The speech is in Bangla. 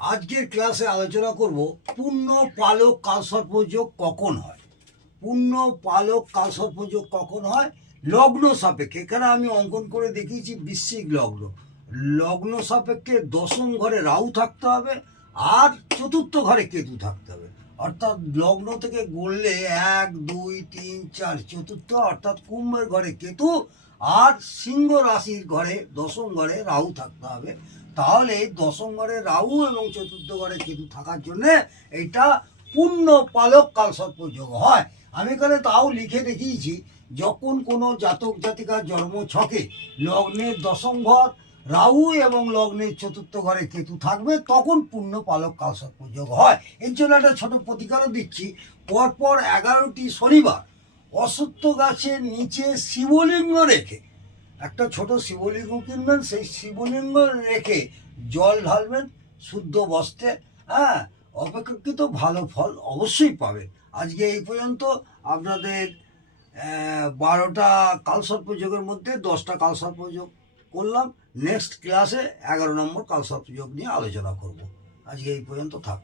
আজকের ক্লাসে আলোচনা করব পূর্ণ পালক কালসর্পযোগ কখন হয়। পূর্ণ পালক কালসর্পযোগ কখন হয় লগ্ন সাপেক্ষে। এখানে আমি অঙ্কন করে দেখিয়েছি বৃশ্চিক লগ্ন। লগ্ন সাপেক্ষে দশম ঘরে রাহু থাকতে হবে আর চতুর্থ ঘরে কেতু থাকতে হবে। অর্থাৎ লগ্ন থেকে গড়লে 1 2 3 4 চতুর্থ অর্থাৎ কুম্ভের ঘরে কেতু আর সিংহ রাশির ঘরে দশম ঘরে রাহু থাকতে হবে। তাহলে দশম ঘরে রাহু এবং চতুর্থ ঘরে কেতু থাকার জন্য এটা পূর্ণ পালক কালসর্পযোগ হয়। আমি এখানে তাও লিখে দেখিয়েছি, যখন কোনো জাতক জাতিকার জন্ম ছকে লগ্নের দশম ঘর রাহু এবং লগ্নের চতুর্থ ঘরে কেতু থাকবে তখন পূর্ণ পালক কালসর্পযোগ হয়। এর জন্য একটা ছোট প্রতিকারও দিচ্ছি। পরপর 11টি শনিবার অশ্বত্থ গাছের নিচে শিবলিঙ্গ রেখে একটা ছোট শিবলিঙ্গ কিনবেন, সেই শিবলিঙ্গ রেখে জল ঢালবেন শুদ্ধ বস্ত্রে। অপেক্ষাকৃত ভালো ফল অবশ্যই পাবেন। আজকে এই পর্যন্ত। আপনাদের 12টা কালসর্পযোগের মধ্যে 10টা কালসর্পযোগ করলাম। নেক্সট ক্লাসে 11 নম্বর কালসর্পযোগ নিয়ে আলোচনা করব। আজকে এই পর্যন্ত থাক।